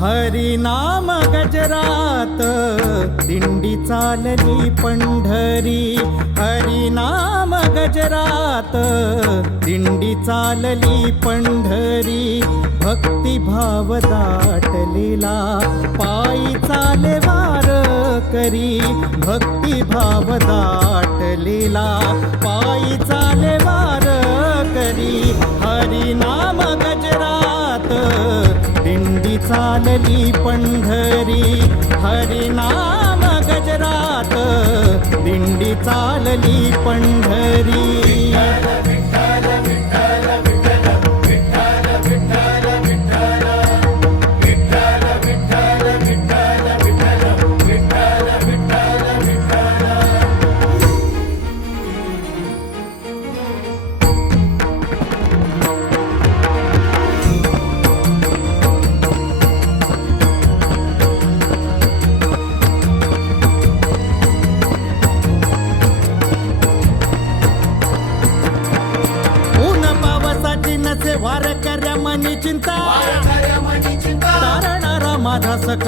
हरिनाम गजरात दिंडी चालली पंढरी. हरिनाम गजरात दिंडी चालली पंढरी. भक्तिभाव दाटलेला पायी चाले वार करी भक्तिभाव दाटलेला पायी चाले वार करी. हरिनाम गजरात चालली पंढरी. हरिनाम गजरात दिंडी चालली पंढरी.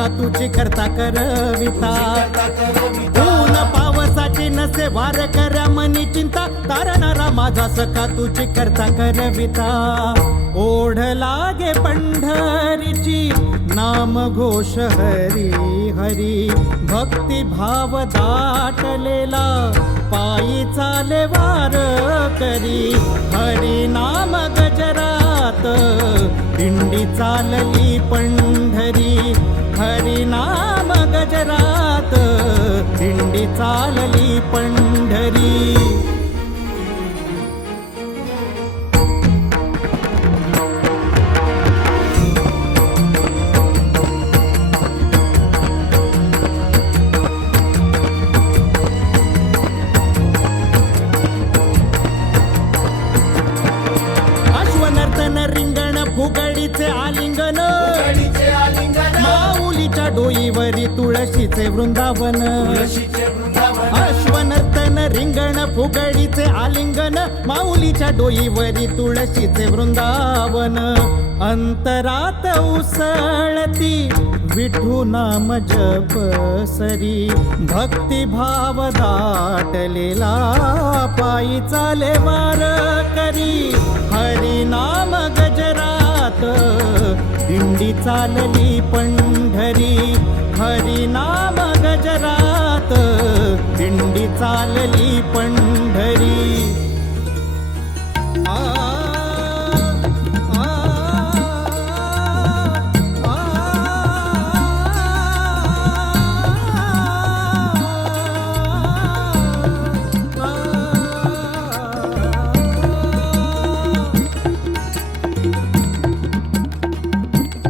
माझा तुझी करता करविता ऊन पावसाची नसे वार करा मनी चिंता तारणारा माझा सखा तुझी करता करविता ओढ लागे पंढरीची नाम घोष हरी हरी. भक्ती भाव दाटलेला पायी चाले वार करी. हरी नाम गजरात दिंडी चालली पण नाम दिंडी चालली पंढरी. तुळशीचे वृंदावन. अश्वनर्तन रिंगण फुगडीचे आलिंगन माऊलीच्या डोईवरी तुळशीचे वृंदावन. अंतरात उसळती विठू नाम जप सरी. भक्तिभाव दाटलेला पायी चाले वार करी. हरिनाम गजरात दिंडी चालली हरिनाम गजरात दिंडी चालली पंढरी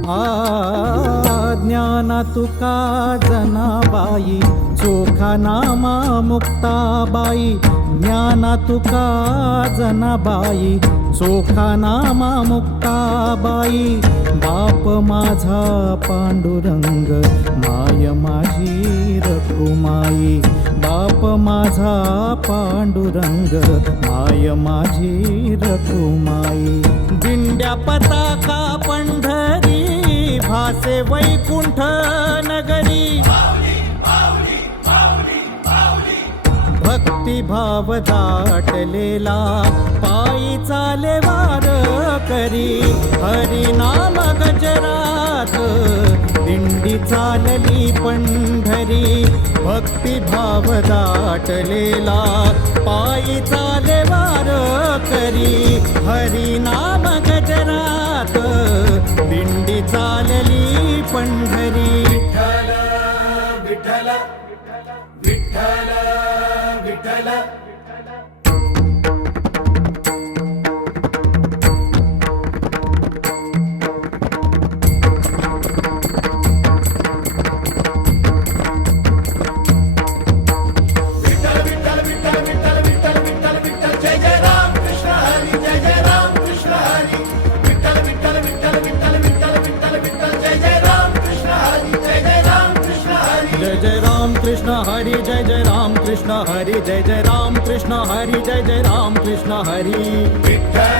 आ, ज्ञाना तुका जनाबाई? चोखा नामा मुक्ताबाई ज्ञाना तुका जनाबाई? चोखा नामा मुक्ताबाई बाप माझा पांडुरंग माय माझी रखुमाई बाप माझा पांडुरंग माय माझी रखुमाई दिंड्या पताका भासे वैकुंठ नगरी. भक्तिभाव दाटलेला पायी चाले वार करी. हरिनाम गजरात दिंडी चालली पंढरी. भक्तिभाव दाटलेला पायी चाले वार करी. हरिनाम गजरात दांडी चालली पंढरी. कृष्ण कृष्ण हरी जय जय राम कृष्ण हरी जय जय राम कृष्ण हरी। विठू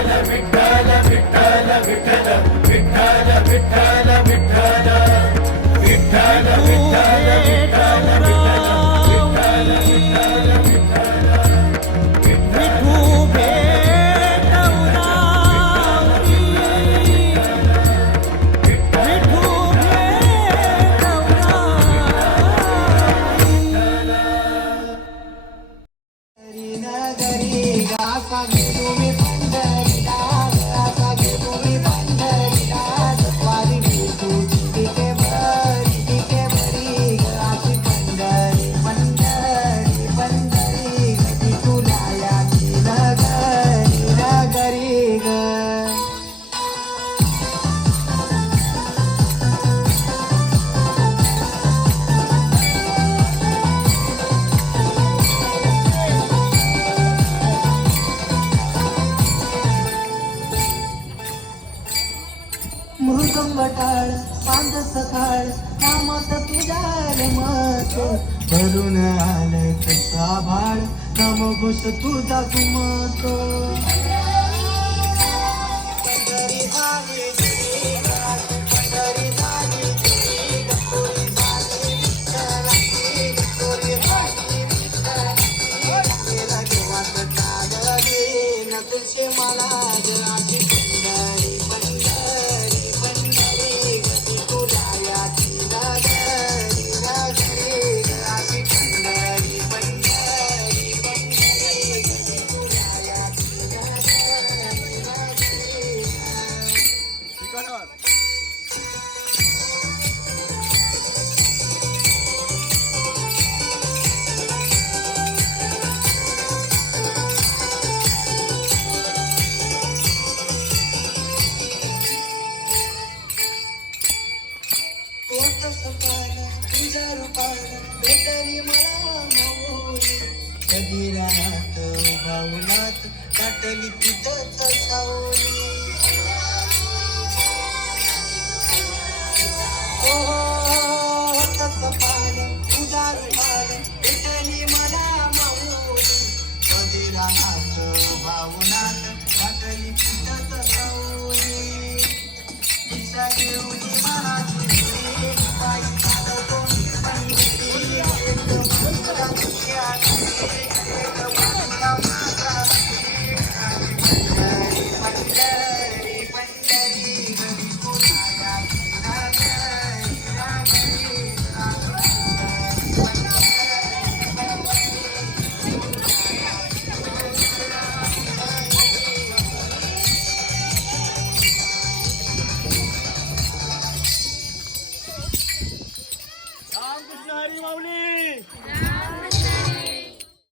मृदंग टाळ सांज सकाळ कामात तुझ्या मत. भरून आले तसा भाळ नम घोष तुझा घुमत तुझ्या रूपान भेटली मला माऊली कधी राहत भावनात काटली तिथंच सावली ओ